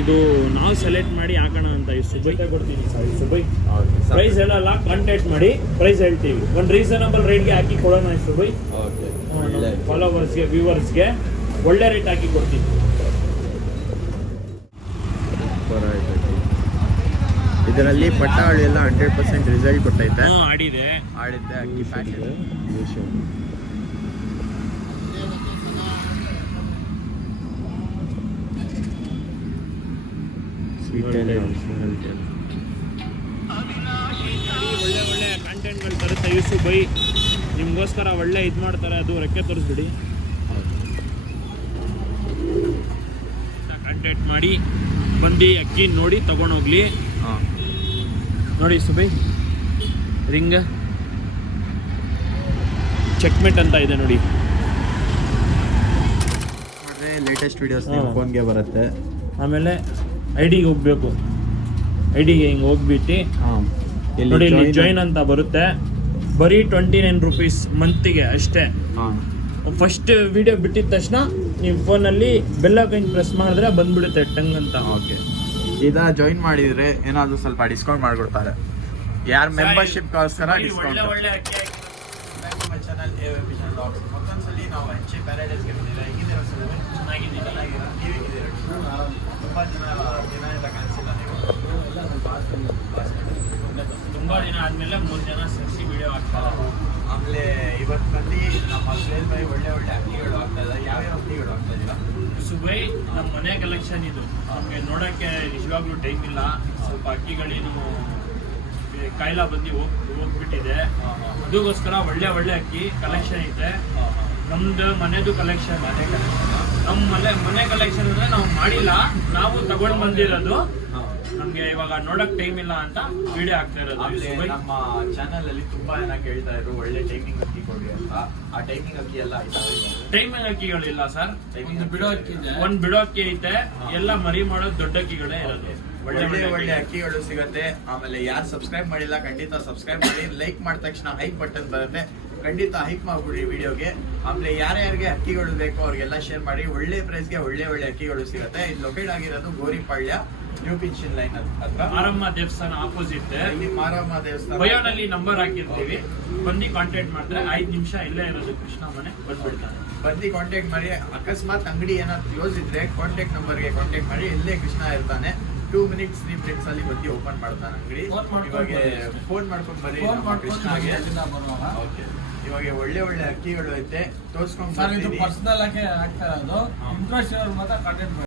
ಇದು ನಾವು ಸೆಲೆಕ್ಟ್ ಮಾಡಿ ಹಾಕೋಣ ಅಂತ ಇಷ್ಟು ಕೊಡ್ತೀನಿ ಸರ್. ಇಷ್ಟು ಪ್ರೈಸ್ ಹೇಳಲ್ಲ, ಕಾಂಟ್ಯಾಕ್ಟ್ ಮಾಡಿ ಪ್ರೈಸ್ ಹೇಳ್ತೀವಿ. ಒಂದು ರೀಸನಬಲ್ ರೇಟ್ಗೆ ಹಾಕಿ ಕೊಡೋಣ ಇಷ್ಟು ಫಾಲೋವರ್ಸ್ಗೆ ವ್ಯೂವರ್ಸ್ಗೆ ಒಳ್ಳೆ ರೇಟ್ ಹಾಕಿ ಕೊಡ್ತೀನಿ. ಇದರಲ್ಲಿ ಪಟ್ಟಾವಳಿ ಎಲ್ಲ 100% ರಿಸಲ್ಟ್ ಕೊಟ್ಟೈತೆ. ಆಡಿದ್ದೆ ಅಕ್ಕಿ ಪ್ಯಾಕೆಟ್ ಒಳ್ಳೆ ಒಳ್ಳೆ ಕಂಟೆಂಟ್ಗಳು ತರುತ್ತೆ ಯೂಸು ಬೈ. ನಿಮಗೋಸ್ಕರ ಒಳ್ಳೆ ಇದು ಮಾಡ್ತಾರೆ, ಅದು ರೆಕ್ಕೆ ತೋರಿಸ್ಬಿಡಿ. ಕಾಂಟ್ಯಾಕ್ಟ್ ಮಾಡಿ ಬಂದು ಅಕ್ಕಿ ನೋಡಿ ತಗೊಂಡೋಗ್ಲಿ. ನೋಡಿ ಸುಬೈ ರಿಂಗ್ ಚೆಕ್ಮೇಟ್ ಅಂತ ಇದೆ ನೋಡಿ. ಲೇಟೆಸ್ಟ್ ವಿಡಿಯೋಸ್ ನಿಮ್ಮ ಫೋನ್ಗೆ ಬರುತ್ತೆ. ಆಮೇಲೆ ಐಡಿಗೆ ಹೋಗ್ಬೇಕು. ಐಡಿಗೆ ಹಿಂಗೆ ಹೋಗ್ಬಿಟ್ಟು ನೋಡಿ ಇಲ್ಲಿ ಜಾಯಿನ್ ಅಂತ ಬರುತ್ತೆ. ಬರೀ 29 ರೂಪೀಸ್ ಮಂತಿಗೆ ಅಷ್ಟೇ. ಫಸ್ಟ್ ವಿಡಿಯೋ ಬಿಟ್ಟಿದ ತಕ್ಷಣ ನೀವು ಫೋನಲ್ಲಿ ಬೆಲ್ ಐಕಾನ್ ಪ್ರೆಸ್ ಮಾಡಿದ್ರೆ ಬಂದ್ಬಿಡುತ್ತೆ ಟಂಗ್ ಅಂತ. ಓಕೆ, ಇದಾ ಜಾಯಿನ್ ಮಾಡಿದ್ರೆ ಏನಾದರೂ ಸ್ವಲ್ಪ ಡಿಸ್ಕೌಂಟ್ ಮಾಡಿಕೊಡ್ತಾರೆ. ಯಾರು ಮೆಂಬರ್ಶಿಪ್ಗೋಸ್ಕರ ಡಿಸ್ಕೌಂಟ್. ಒಳ್ಳೆ ಚಾನಲ್ ಮತ್ತೊಂದ್ಸಲಿ ನಾವು ಹಂಚೆ ಪ್ಯಾರಡೈಸ್ಗೆ ಬಂದಿಲ್ಲ. ಹೇಗಿದ್ದೀರಾ ಸರ್? ಚೆನ್ನಾಗಿದ್ದೀರಾ? ತುಂಬ ದಿನ ಕಾಣಿಸಿಲ್ಲ ನೀವು. ತುಂಬ ದಿನ ಆದಮೇಲೆ 3 ಜನ ಸೇರಿಸಿ ವಿಡಿಯೋ ಆಗ್ತಾರೆ. ಆಮೇಲೆ ಇವತ್ತು ಬಂದು ನಮ್ಮ ಸೇಲ್ ಬೈ ಒಳ್ಳೆ ಅಕ್ಕಿಗಳು ಆಗ್ತಾ ಇದೆ. ಯಾವ್ಯಾವ ಅಕ್ಕಿಗಳು ಆಗ್ತಾ ಇದ್ದೀರಾ? ಸುಬೈ ನಮ್ಮ ಮನೆ ಕಲೆಕ್ಷನ್ ಇದು. ನಮಗೆ ನೋಡೋಕ್ಕೆ ನಿಜವಾಗ್ಲೂ ಟೈಮ್ ಇಲ್ಲ. ಸ್ವಲ್ಪ ಅಕ್ಕಿಗಳೇನು ಕಾಯಿಲೆ ಬಂದು ಹೋಗ್ಬಿಟ್ಟಿದೆ. ಅದಕ್ಕೋಸ್ಕರ ಒಳ್ಳೆ ಅಕ್ಕಿ ಕಲೆಕ್ಷನ್ ಇದೆ. ನಮ್ದು ಮನೆದು ಕಲೆಕ್ಷನ್. ನಮ್ಮ ಮನೆ ಕಲೆಕ್ಷನ್ ಅಂದರೆ ನಾವು ಮಾಡಿಲ್ಲ, ನಾವು ತಗೊಂಡು ಬಂದಿರೋದು. ನಮ್ಗೆ ಇವಾಗ ನೋಡಕ್ ಟೈಮ್ ಇಲ್ಲ ಅಂತ ವಿಡಿಯೋ ಆಗ್ತಾ ಇರೋದು. ನಮ್ಮ ಚಾನಲ್ ಅಲ್ಲಿ ತುಂಬಾ ಜನ ಕೇಳ್ತಾ ಇದ್ರು ಒಳ್ಳೆ ಟೈಮಿಂಗ್ ಅಕ್ಕಿ ಕೊಡಿ ಅಂತ. ಆ ಟೈಮಿಂಗ್ ಅಕ್ಕಿ ಎಲ್ಲ ಟೈಮಿಂಗ್ ಅಕ್ಕಿಗಳಿಲ್ಲ ಸರ್. ಒಂದು ಬಿಡೋ ಅಕ್ಕಿ ಐತೆ. ಎಲ್ಲ ಮರಿ ಮಾಡೋದು ದೊಡ್ಡ ಅಕ್ಕಿಗಳೇ ಇರೋದು. ಒಳ್ಳೆ ಅಕ್ಕಿಗಳು ಸಿಗುತ್ತೆ. ಆಮೇಲೆ ಯಾರು ಸಬ್ಸ್ಕ್ರೈಬ್ ಮಾಡಿಲ್ಲ ಖಂಡಿತ ಸಬ್ಸ್ಕ್ರೈಬ್ ಮಾಡಿ. ಲೈಕ್ ಮಾಡಿದ ತಕ್ಷಣ ಹೈಕ್ ಬಟನ್ ಬರುತ್ತೆ, ಖಂಡಿತ ಹೈಕ್ ಮಾಡ್ಬಿಡಿ ವಿಡಿಯೋಗೆ. ಆಮೇಲೆ ಯಾರ್ಯಾರಿಗೆ ಅಕ್ಕಿಗಳು ಬೇಕೋ ಅವ್ರಿಗೆಲ್ಲ ಶೇರ್ ಮಾಡಿ. ಒಳ್ಳೆ ಪ್ರೈಸ್ಗೆ ಒಳ್ಳೆ ಅಕ್ಕಿಗಳು ಸಿಗುತ್ತೆ. ಇದು ಲೊಕೇಟ್ ಆಗಿರೋದು ಗೋರಿಪಾಳ್ಯ, ನ್ಯೂ ಪಿನ್ಷನ್ ಲೈನ್ ಹತ್ರ, ಮಾರಮ್ಮ ದೇವಸ್ಥಾನ ಆಪೋಸಿಟ್. ಇಲ್ಲಿ ಮಾರಮ್ಮ ದೇವಸ್ಥಾನ. ಬಯೋನಲ್ಲಿ ನಂಬರ್ ಹಾಕಿರ್ತೀವಿ, ಬಂದು ಕಾಂಟ್ಯಾಕ್ಟ್ ಮಾಡಿದ್ರೆ 5 ನಿಮಿಷ ಇಲ್ಲೇ ಇರೋದು ಕೃಷ್ಣ ಮನೆ ಬಂದ್ಬಿಡ್ತಾನೆ. ಬಂದು ಕಾಂಟ್ಯಾಕ್ಟ್ ಮಾಡಿ. ಅಕಸ್ಮಾತ್ ಅಂಗಡಿ ಏನಾದ್ರು ಕ್ಲೋಸ್ ಇದ್ರೆ ಕಾಂಟ್ಯಾಕ್ಟ್ ನಂಬರ್ಗೆ ಕಾಂಟ್ಯಾಕ್ಟ್ ಮಾಡಿ. ಇಲ್ಲೇ ಕೃಷ್ಣ ಇರ್ತಾನೆ. 2 ಮಿನಿಟ್ಸ್ 3 ಮಿನಿಟ್ಸ್ ಅಲ್ಲಿ ಬಂದು ಓಪನ್ ಮಾಡ್ತಾನೆ ಅಂಗಡಿ. ಇವಾಗ ಫೋನ್ ಮಾಡ್ಕೊಂಡು ಬರೀ ಕೃಷ್ಣಗೆ. ಇವಾಗ ಒಳ್ಳೆ ಅಕ್ಕಿಗಳು ಐತೆ ತೋರ್ಸ್ಕೊಂಡು. ಪರ್ಸನಲ್ ಆಗಿ ಆಗ್ತಾ ಇರೋದು. ಇಂಟ್ರೆಸ್ಟ್ ಮಾತ್ರ ಕಾಂಟ್ಯಾಕ್ಟ್ ಮಾಡಿ.